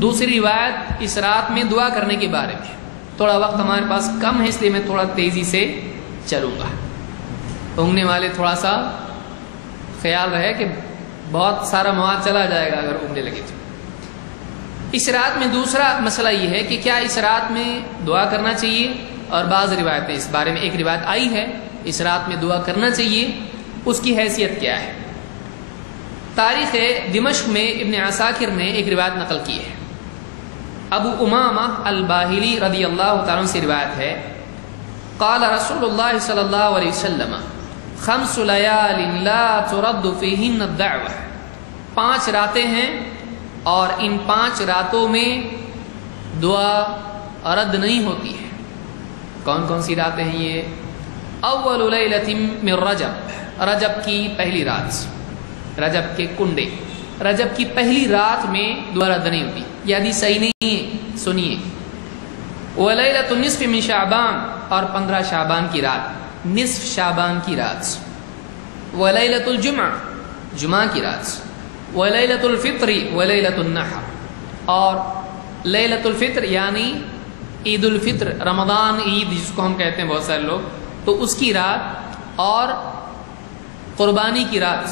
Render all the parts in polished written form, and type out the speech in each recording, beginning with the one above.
دوسری روایت اس رات میں دعا کرنے کے بارے میں. تھوڑا وقت ہمارے پاس کم ہے اس لیے میں تھوڑا تیزی سے چلوں گا. اونگنے والے تھوڑا سا خیال رہے کہ بہت سارا مواد چلا جائے گا اگر اونگنے لگے تو. اس رات میں دوسرا مسئلہ یہ ہے کہ کیا اس رات میں دعا کرنا چاہیے، اور بعض روایتیں اس بارے میں. ایک روایت آئی ہے اس رات میں دعا کرنا چاہیے، اس کی حیثیت کیا ہے. تاریخ دمشق میں ابن عساکر نے ایک روایت نقل کی ہے. ابو امامہ الباہلی رضی اللہ تعالیٰ عنہ سے روایت ہے، قال رسول اللہ صلی اللہ علیہ وسلم خمس لیال لا ترد فیہن الدعوہ. 5 راتیں ہیں اور ان 5 راتوں میں دعا رد نہیں ہوتی ہے. کون کون سی راتیں ہیں یہ؟ اول لیلۃ من رجب، رجب کی پہلی رات، رجب کے کنڈے، رجب کی پہلی رات میں دعا رد نہیں ہوتی. یہ حدیث صحیح نہیں ہے، سنیے. ولیلۃ النصف من شعبان، اور 15 شعبان کی رات، نصف شعبان کی رات. ولیلۃ الجمعہ، جمعہ کی رات. ولیلۃ الفطر ولیلۃ النحر، اور لیلۃ الفطر یعنی عید الفطر، رمضان عید جس کو ہم کہتے ہیں بہت سارے لوگ، تو اس کی رات، اور قربانی کی رات،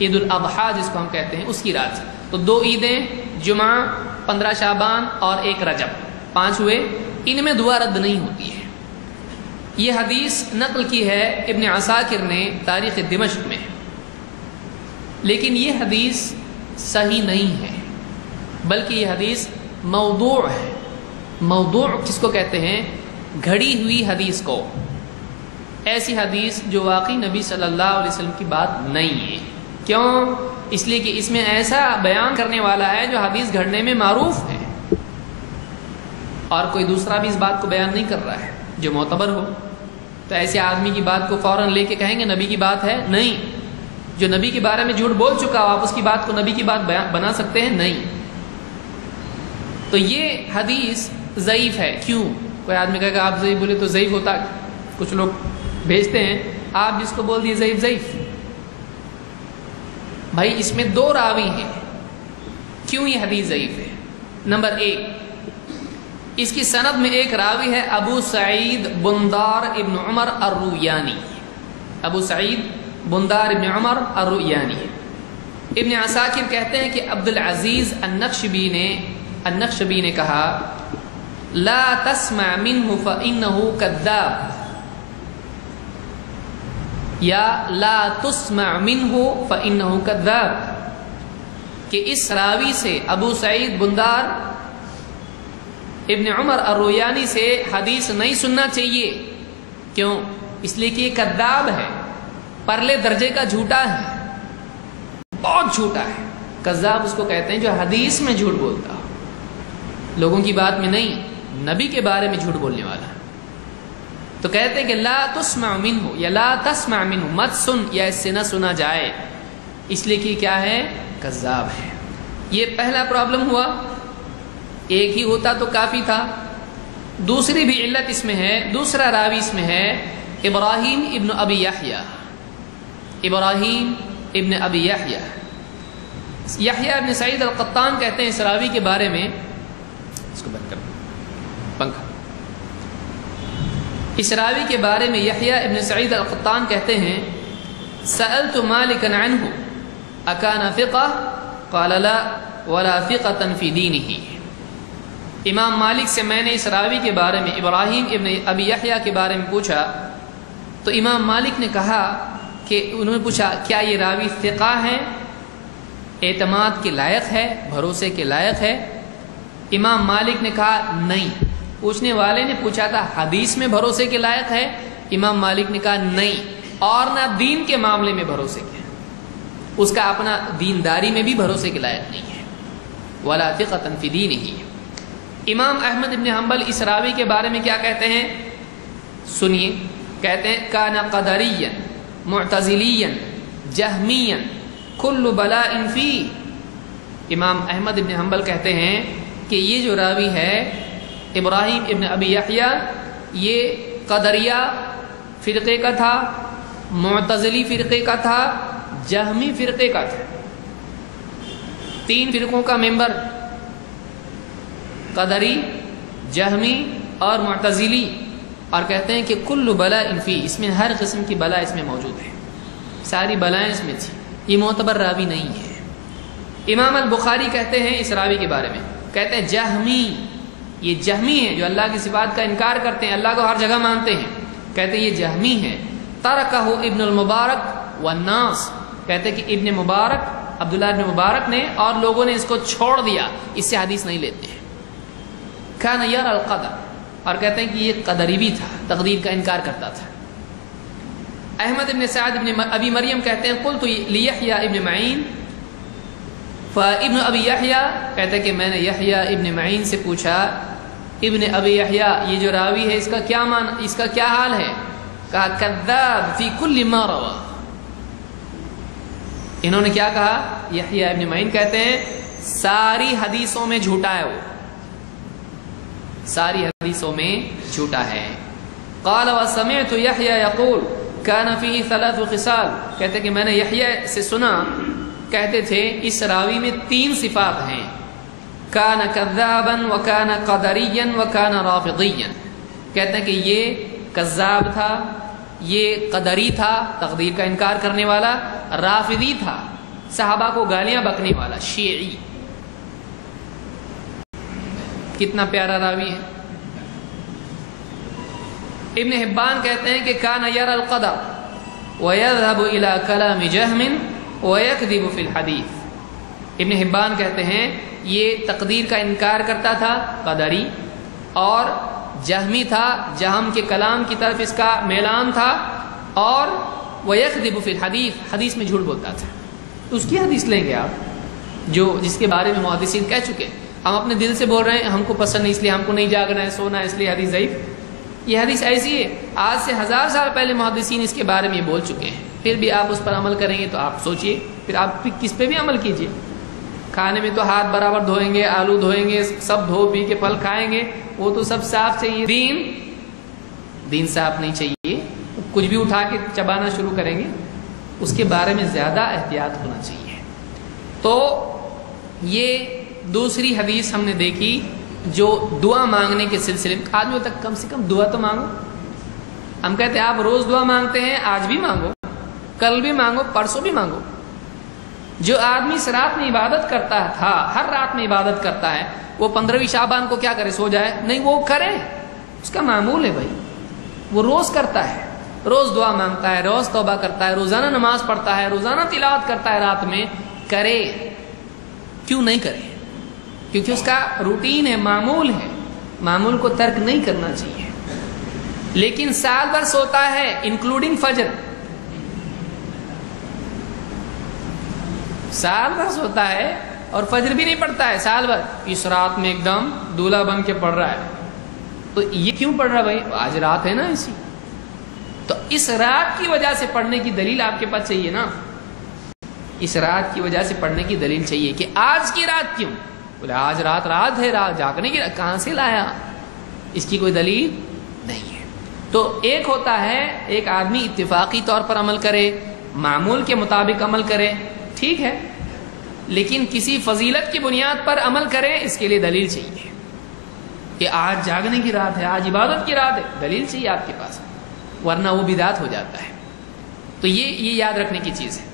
عید الاضحیٰ جس کو ہم کہتے ہیں اس کی رات. تو 2 عیدیں، جمعہ، 15 شعبان اور 1 رجب، 5 ہوئے. ان میں دعا رد نہیں ہوتی ہے. یہ حدیث نقل کی ہے ابن عساکر نے تاریخ دمشق میں، لیکن یہ حدیث صحیح نہیں ہے، بلکہ یہ حدیث موضوع ہے. موضوع کس کو کہتے ہیں؟ گھڑی ہوئی حدیث کو. ایسی حدیث جو واقعی نبی صلی اللہ علیہ وسلم کی بات نہیں ہے. کیوں؟ اس لیے کہ اس میں ایسا بیان کرنے والا ہے جو حدیث گھڑنے میں معروف ہے، اور کوئی دوسرا بھی اس بات کو بیان نہیں کر رہا ہے جو معتبر ہو. تو ایسے آدمی کی بات کو فوراً لے کے کہیں گے نبی کی بات ہے؟ نہیں. جو نبی کے بارے میں جھوٹ بول چکا ہو، آپ اس کی بات کو نبی کی بات بنا سکتے ہیں؟ نہیں. تو یہ حدیث ضعیف ہے. کیوں؟ کوئی آدمی کہے گا آپ ضعیف بولے تو ضعیف ہوتا، کچھ لوگ بھیجتے ہیں، آپ جس کو بول دیے ضعیف ضعیف. بھائی اس میں 2 راوی ہیں. کیوں یہ حدیث ضعیف ہے؟ نمبر 1، اس کی سند میں ایک راوی ہے ابو سعید بندار ابن عمر الرویانی. ابو سعید بندار ابن عمر الرویانی. ابن عساکر کہتے ہیں کہ عبد العزیز النخشبی نے کہا لا تسمع منه فإنه كذاب، یا لا تسمع منه فإنه كذاب، کہ اس راوی سے ابو سعید بندار ابن عمر الرویانی سے حدیث نہیں سننا چاہیے. کیوں؟ اس لیے کہ یہ کذاب ہے، پرلے درجے کا جھوٹا ہے، بہت جھوٹا ہے. کذاب اس کو کہتے ہیں جو حدیث میں جھوٹ بولتا ہو، لوگوں کی بات میں نہیں، نبی کے بارے میں جھوٹ بولنے والا. تو کہتے ہیں کہ لا تسمع منہ یا لا تسمع منہ، مت سن یا اس سے نہ سنا جائے، اس لیے کہ کیا ہے؟ کذاب ہے. یہ پہلا پرابلم ہوا. ایک ہی ہوتا تو کافی تھا. دوسری بھی علت اس میں ہے، دوسرا راوی اس میں ہے ابراہیم ابن ابی یحییٰ. ابراہیم ابن ابی یحییٰ، یحییٰ ابن سعید القطان کہتے ہیں اس راوی کے بارے میں، اس کو بند کر پنکھا. اس راوی کے بارے میں یحییٰ ابن سعید القطان کہتے ہیں سألت مالکا عنہ اکان ثقہ قال لا ولا ثقة فی دینہ. امام مالک سے میں نے اس راوی کے بارے میں، ابراہیم ابن ابی یحییٰ کے بارے میں پوچھا، تو امام مالک نے کہا کہ انہوں نے پوچھا کیا یہ راوی ثقہ ہے، اعتماد کے لائق ہے، بھروسے کے لائق ہے؟ امام مالک نے کہا نہیں. پوچھنے والے نے پوچھا تھا حدیث میں بھروسے کے لائق ہے؟ امام مالک نے کہا نہیں، اور نہ دین کے معاملے میں بھروسے کے، اس کا اپنا دینداری میں بھی بھروسے کے لائق نہیں ہے. ولا ثقة فی دینہ. امام احمد ابن حنبل اس راوی کے بارے میں کیا کہتے ہیں؟ سنیے. کہتے ہیں کان قدریا معتزلیا جہمیا کل بلاء فی. امام احمد ابن حنبل کہتے ہیں کہ یہ جو راوی ہے ابراہیم ابن ابی یحییٰ، یہ قدریہ فرقے کا تھا، معتزلی فرقے کا تھا، جہمی فرقے کا تھا. 3 فرقوں کا ممبر، قدری، جہمی اور معتزلی، اور کہتے ہیں کہ کل بلا فی، اس میں ہر قسم کی بلا اس میں موجود ہے، ساری بلائیں اس میں تھی. یہ معتبر راوی نہیں ہے. امام البخاری کہتے ہیں اس راوی کے بارے میں، کہتے ہیں جہمی، یہ جہمی ہے جو اللہ کی صفات کا انکار کرتے ہیں، اللہ کو ہر جگہ مانتے ہیں، کہتے ہیں یہ جہمی ہے. ترکہ ابن المبارک والناس، کہتے ہیں کہ ابن مبارک، عبداللہ ابن مبارک نے اور لوگوں نے اس کو چھوڑ دیا، اس سے حدیث نہیں لیتے ہیں. کان یرى القدر، اور کہتے ہیں کہ یہ قدری بھی تھا، تقدیر کا انکار کرتا تھا. احمد ابن سعد ابن ابی مریم کہتے ہیں قلت لیحیی ابن معین، فابن ابی یحییٰ کہتے ہیں کہ میں نے یحییٰ ابن معین سے پوچھا، ابن ابی یحییٰ یہ جو راوی ہے اس کا کیا حال ہے؟ کہا کذاب فی کل ما روا. انہوں نے کیا کہا؟ یحییٰ ابن معین کہتے ہیں ساری حدیثوں میں جھوٹا ہے، وہ ساری حدیثوں میں جھوٹا ہے. قال وسمعت یحییٰ یقول کان فیہ 3 خصال، کہتے کہ میں نے یحییٰ سے سنا کہتے تھے اس راوی میں 3 صفات ہیں، کان کذابا وکان قدریا وکان رافضیا. کہتے ہیں کہ یہ کذاب تھا، یہ قدری تھا، تقدیر کا انکار کرنے والا، رافضی تھا، صحابہ کو گالیاں بکنے والا، شیعی. کتنا پیارا راوی ہے. ابن حبان کہتے ہیں کہ کان یرى القدر ويذهب الى كلام جهم ويكذب في الحديث. ابن حبان کہتے ہیں یہ تقدیر کا انکار کرتا تھا، قدری، اور جہمی تھا، جہم کے کلام کی طرف اس کا میلان تھا، اور ويكذب في الحديث، حدیث میں جھوٹ بولتا تھا. تو اس کی حدیث لیں گے آپ جس کے بارے میں محدثین کہہ چکے. ہم اپنے دل سے بول رہے ہیں ہم کو پسند نہیں، اس لیے ہم کو نہیں جاگنا ہے، سونا ہے، اس لیے حدیث ضعیف. یہ حدیث ایسی ہے آج سے 1000 سال پہلے محدثین اس کے بارے میں بول چکے ہیں، پھر بھی آپ اس پر عمل کریں گے تو آپ سوچئے پھر آپ کس پہ بھی عمل کیجئے. کھانے میں تو ہاتھ برابر دھوئیں گے، آلو دھوئیں گے، سب دھو پی کے پھل کھائیں گے، وہ تو سب صاف چاہیے. دین صاف نہیں چاہیے، کچھ بھی اٹھا کے چبانا شروع کریں گے، اس کے بارے میں زیادہ احتیاط ہونا چاہیے. تو یہ دوسری حدیث ہم نے دیکھی جو دعا مانگنے کے سلسلے میں. آدمیوں تک کم سے کم دعا تو مانگو. ہم کہتے ہیں آپ روز دعا مانگتے ہیں، آج بھی مانگو، کل بھی مانگو، پرسوں بھی مانگو. جو آدمی اس رات میں عبادت کرتا تھا، ہر رات میں عبادت کرتا ہے، وہ 15ویں شعبان کو کیا کرے؟ سو جائے؟ نہیں، وہ کرے، اس کا معمول ہے بھائی. وہ روز کرتا ہے، روز دعا مانگتا ہے، روز توبہ کرتا ہے، روزانہ نماز پڑھتا ہے، روزانہ تلاوت کرتا ہے، رات میں کرے. کیوں نہیں کرے؟ کیونکہ اس کا روٹین ہے، معمول ہے، معمول کو ترک نہیں کرنا چاہیے. لیکن سال بھر سوتا ہے انکلوڈنگ فجر، سال بھر سوتا ہے اور فجر بھی نہیں پڑھتا ہے سال بھر، اس رات میں ایک دم دولہا بن کے پڑھ رہا ہے. تو یہ کیوں پڑھ رہا ہے بھائی؟ آج رات ہے نا ایسی. تو اس رات کی وجہ سے پڑھنے کی دلیل آپ کے پاس چاہیے نا. اس رات کی وجہ سے پڑھنے کی دلیل چاہیے کہ آج کی رات کیوں؟ بولے آج رات ہے، رات جاگنے کی کہاں سے لایا؟ اس کی کوئی دلیل نہیں ہے. تو ایک ہوتا ہے ایک آدمی اتفاقی طور پر عمل کرے، معمول کے مطابق عمل کرے، ٹھیک ہے، لیکن کسی فضیلت کی بنیاد پر عمل کرے، اس کے لیے دلیل چاہیے کہ آج جاگنے کی رات ہے، آج عبادت کی رات ہے، دلیل چاہیے آپ کے پاس، ورنہ وہ بدعت ہو جاتا ہے. تو یہ یاد رکھنے کی چیز ہے.